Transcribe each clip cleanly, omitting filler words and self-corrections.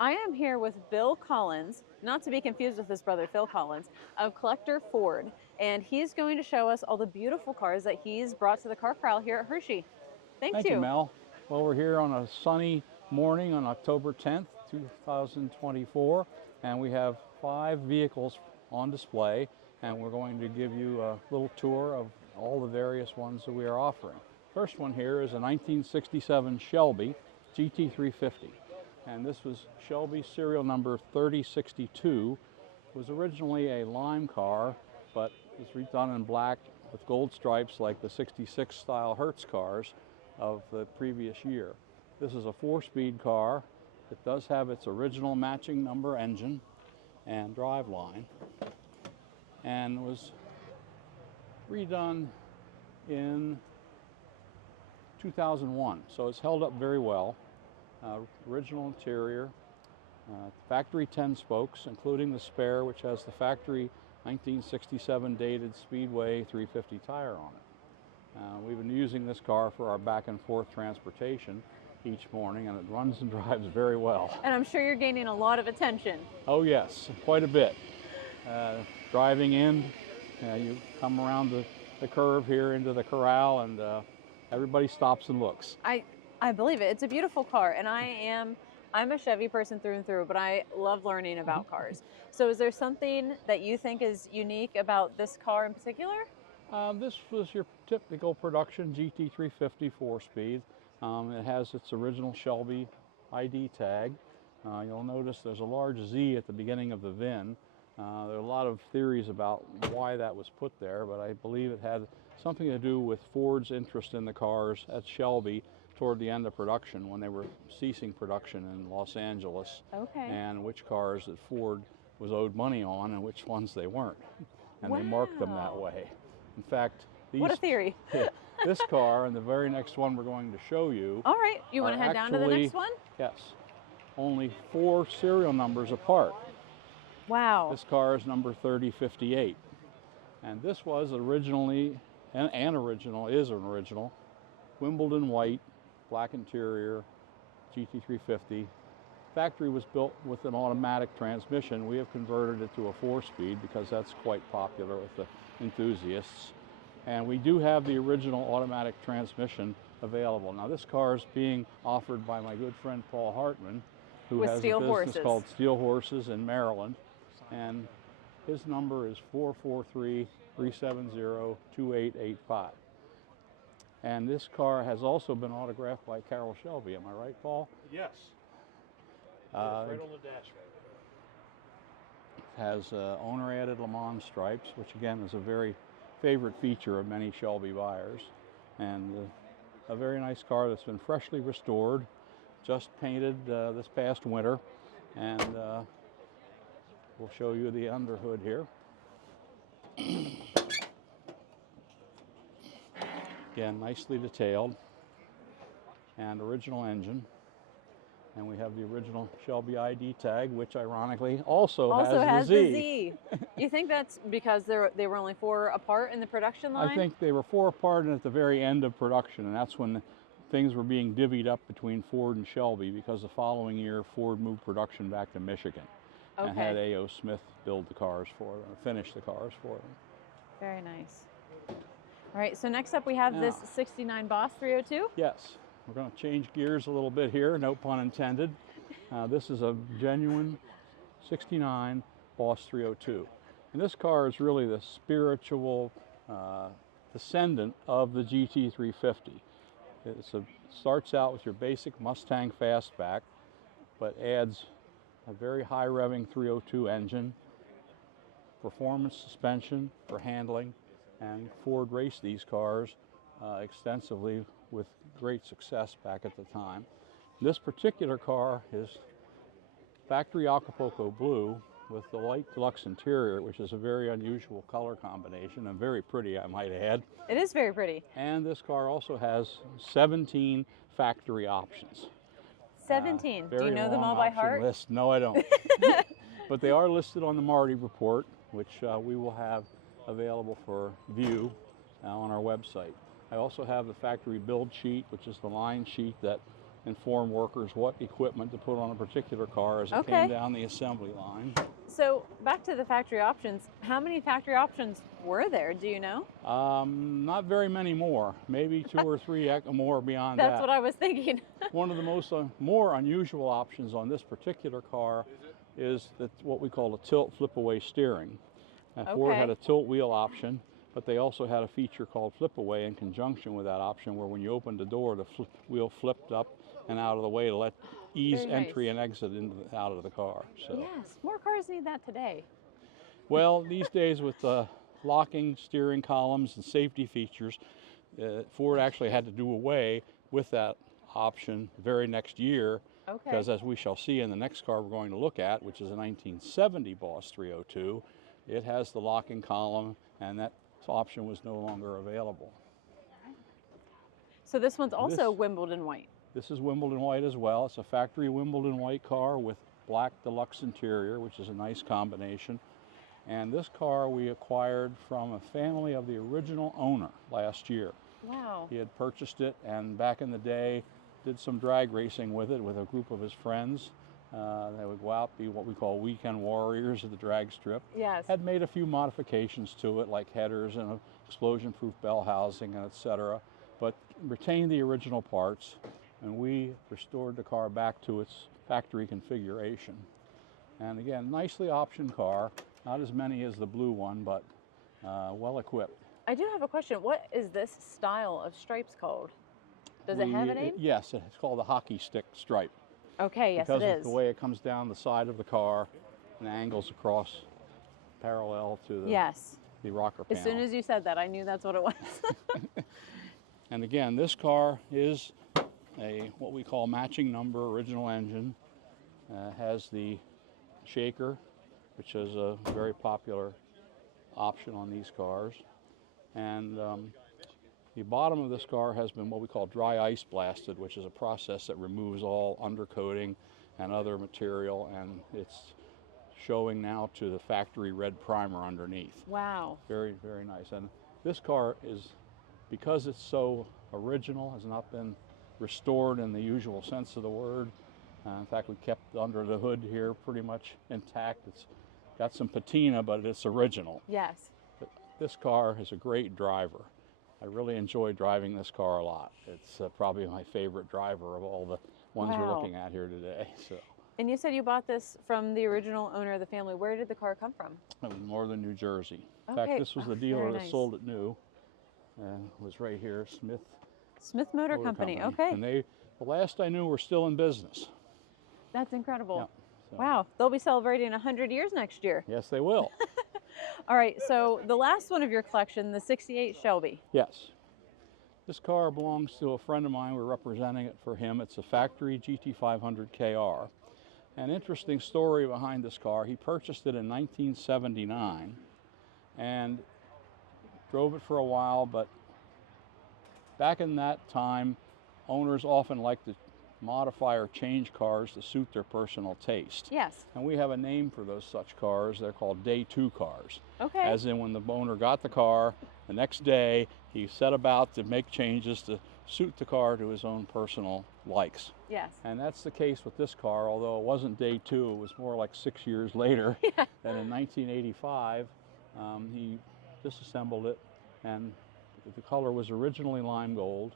I am here with Bill Collins, not to be confused with his brother Phil Collins, of Collector Ford, and he's going to show us all the beautiful cars that he's brought to the Car Corral here at Hershey. Thank Thank you, you. Mel. Well, we're here on a sunny morning on October 10th, 2024, and we have 5 vehicles on display, and we're going to give you a little tour of all the various ones that we are offering. First one here is a 1967 Shelby GT350, and this was Shelby serial number 3062. It was originally a lime car, but was redone in black with gold stripes like the 66 style Hertz cars of the previous year. This is a 4-speed car. It does have its original matching number engine and driveline, and was redone in 2001, so it's held up very well. Original interior, factory 10 spokes, including the spare, which has the factory 1967 dated Speedway 350 tire on it. We've been using this car for our back and forth transportation each morning, and it runs and drives very well. And I'm sure you're gaining a lot of attention. Oh yes, quite a bit. Driving in, you come around the curve here into the corral, and everybody stops and looks. I believe it. It's a beautiful car, and I'm a Chevy person through and through, but I love learning about cars. So is there something that you think is unique about this car in particular? This was your typical production GT350 4-speed. It has its original Shelby ID tag. You'll notice there's a large Z at the beginning of the VIN. There are a lot of theories about why that was put there, but I believe it had something to do with Ford's interest in the cars at Shelby toward the end of production, when they were ceasing production in Los Angeles. Okay. And which cars that Ford was owed money on and which ones they weren't. And they marked them that way. In fact, what a theory. this car and the very next one we're going to show you. All right, you want to head down to the next one? Yes, only 4 serial numbers apart. Wow. This car is number 3058, and this was originally an original Wimbledon white, black interior GT350. Factory was built with an automatic transmission. We have converted it to a 4-speed because that's quite popular with the enthusiasts, and we do have the original automatic transmission available. Now this car is being offered by my good friend Paul Hartman, who has a business called Steel Horses in Maryland, and his number is 443-370-2885. And this car has also been autographed by Carroll Shelby. Am I right, Paul? Yes. It's right on the dash right. Has owner-added Le Mans stripes, which again is a very favorite feature of many Shelby buyers, and a very nice car that's been freshly restored, just painted this past winter, and we'll show you the underhood here. Again, nicely detailed, and original engine. And we have the original Shelby ID tag, which ironically also has the Z. You think that's because they were only 4 apart in the production line? I think they were 4 apart and at the very end of production, and that's when things were being divvied up between Ford and Shelby, because the following year Ford moved production back to Michigan and had A.O. Smith build the cars for them, finish the cars for them. Very nice. All right, so next up we have this 69 Boss 302. Yes. We're going to change gears a little bit here, no pun intended. This is a genuine 69 Boss 302. And this car is really the spiritual descendant of the GT350. It starts out with your basic Mustang fastback, but adds a very high revving 302 engine, performance suspension for handling, and Ford raced these cars extensively with great success back at the time. This particular car is factory Acapulco blue with the light deluxe interior, which is a very unusual color combination and very pretty, I might add. It is very pretty. And this car also has 17 factory options. 17. Do you know them all by heart? List. No, I don't. But they are listed on the Marty report, which we will have available for view on our website. I also have the factory build sheet, which is the line sheet that inform workers what equipment to put on a particular car as it Okay. came down the assembly line. So back to the factory options. How many factory options were there? Do you know? Not very many more, maybe 2 or 3 more beyond That's that. what I was thinking. One of the most more unusual options on this particular car is what we call a tilt flip away steering. And Ford Okay. had a tilt wheel option, but they also had a feature called flip away in conjunction with that option, where when you opened the door, the wheel flipped up and out of the way to let ease Very entry nice. and exit out of the car. So, Yes, more cars need that today. well, these days with locking steering columns and safety features, Ford actually had to do away with that option the very next year, Okay. because as we shall see in the next car we're going to look at, which is a 1970 Boss 302, it has the locking column, and that option was no longer available. So this one's also This- Wimbledon white. This is Wimbledon white as well. It's a factory Wimbledon white car with black deluxe interior, which is a nice combination. And this car we acquired from a family of the original owner last year. Wow. He had purchased it, and back in the day did some drag racing with it with a group of his friends. They would go out, be what we call weekend warriors of the drag strip. Yes. Had made a few modifications to it, like headers and an explosion-proof bell housing, and etc., but retained the original parts, and we restored the car back to its factory configuration. And again, nicely optioned car, not as many as the blue one, but well equipped. I do have a question. What is this style of stripes called? Does it have a name? Yes, it's called the hockey stick stripe. Okay, yes Because it of is. the way it comes down the side of the car and angles across parallel to Yes. the rocker panel. As soon as you said that, I knew that's what it was. And again, this car is a what we call matching number original engine. Has the shaker, which is a very popular option on these cars. And the bottom of this car has been what we call dry ice blasted, which is a process that removes all undercoating and other material, and it's showing now to the factory red primer underneath. Wow. Very, very nice. And this car is, because it's so original, has not been restored in the usual sense of the word. In fact, we kept under the hood here pretty much intact. It's got some patina, but it's original. Yes. But this car is a great driver. I really enjoy driving this car a lot. It's probably my favorite driver of all the ones we're Wow. looking at here today. So, And you said you bought this from the original owner of the family. Where did the car come from? it was northern New Jersey. In Okay. fact, this was the Oh, dealer very that nice. sold it new. Was right here, Smith Motor Company. Okay. And the last I knew, were still in business. That's incredible. Yeah, so- Wow. They'll be celebrating 100 years next year. Yes, they will. All right. So the last one of your collection, the 68 Shelby. Yes. This car belongs to a friend of mine. We're representing it for him. It's a factory GT500 KR. An interesting story behind this car. He purchased it in 1979 and drove it for a while, but back in that time, owners often liked to modify or change cars to suit their personal taste. Yes. And we have a name for those such cars. They're called day two cars. Okay. As in, when the owner got the car, the next day he set about to make changes to suit the car to his own personal likes. Yes. And that's the case with this car, although it wasn't day two, it was more like 6 years later. Yeah. And in 1985, he disassembled it, and the color was originally lime gold,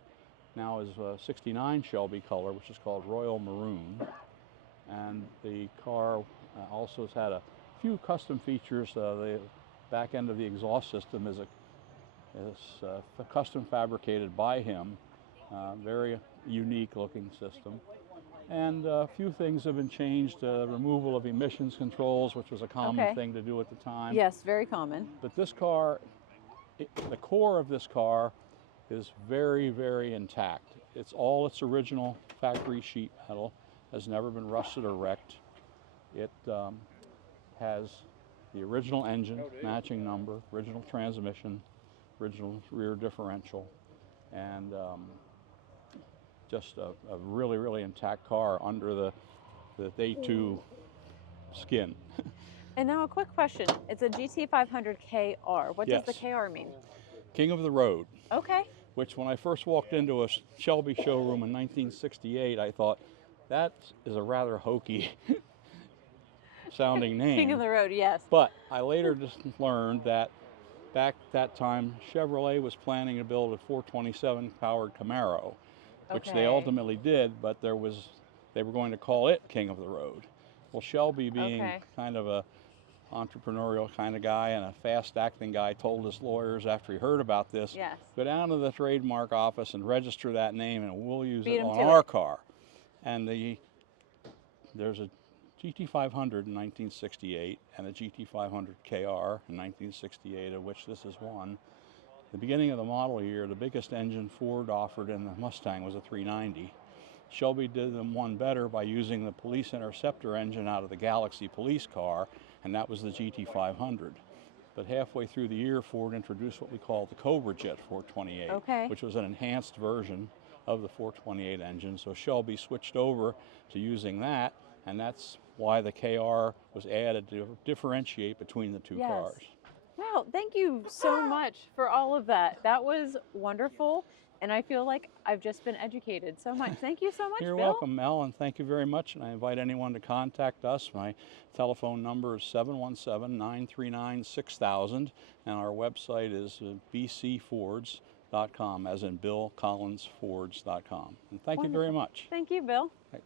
now is 69 Shelby color, which is called Royal Maroon. And the car also has had a few custom features. The back end of the exhaust system is custom fabricated by him. Very unique looking system. And a few things have been changed. Removal of emissions controls, which was a common Okay. thing to do at the time. Yes. Very common. But this car, the core of this car is very, very intact. It's all its original factory sheet metal, has never been rusted or wrecked. It has the original engine, matching number, original transmission, original rear differential, and just a really, really intact car under the day two skin. And now a quick question. It's a GT500 KR. What does the Yes. KR mean? King of the road. Okay. which when I first walked into a Shelby showroom in 1968, I thought, that is a rather hokey sounding name. King of the Road, yes. But I later just learned that back that time, Chevrolet was planning to build a 427 powered Camaro, which they Okay. ultimately did, but they were going to call it King of the Road. Well, Shelby, being Okay. kind of a entrepreneurial kind of guy and a fast acting guy, told his lawyers after he heard about this, Yes. go down to the trademark office and register that name and we'll use Beat it 'em on to our it. car. And there's a GT500 in 1968 and a GT500 KR in 1968, of which this is one. The beginning of the model year, the biggest engine Ford offered in the Mustang was a 390. Shelby did them one better by using the police interceptor engine out of the Galaxy police car, and that was the GT500. But halfway through the year, Ford introduced what we call the Cobra Jet 428, Okay. which was an enhanced version of the 428 engine. So Shelby switched over to using that, and that's why the KR was added to differentiate between the two Yes. cars. Wow, thank you so much for all of that. That was wonderful, and I feel like I've just been educated so much. Thank you so much, You're Bill. welcome, Mel, and thank you very much. And I invite anyone to contact us. My telephone number is 717-939-6000, and our website is bcfords.com, as in BillCollinsFords.com. And thank you very Wonderful. much. Thank you, Bill. Right.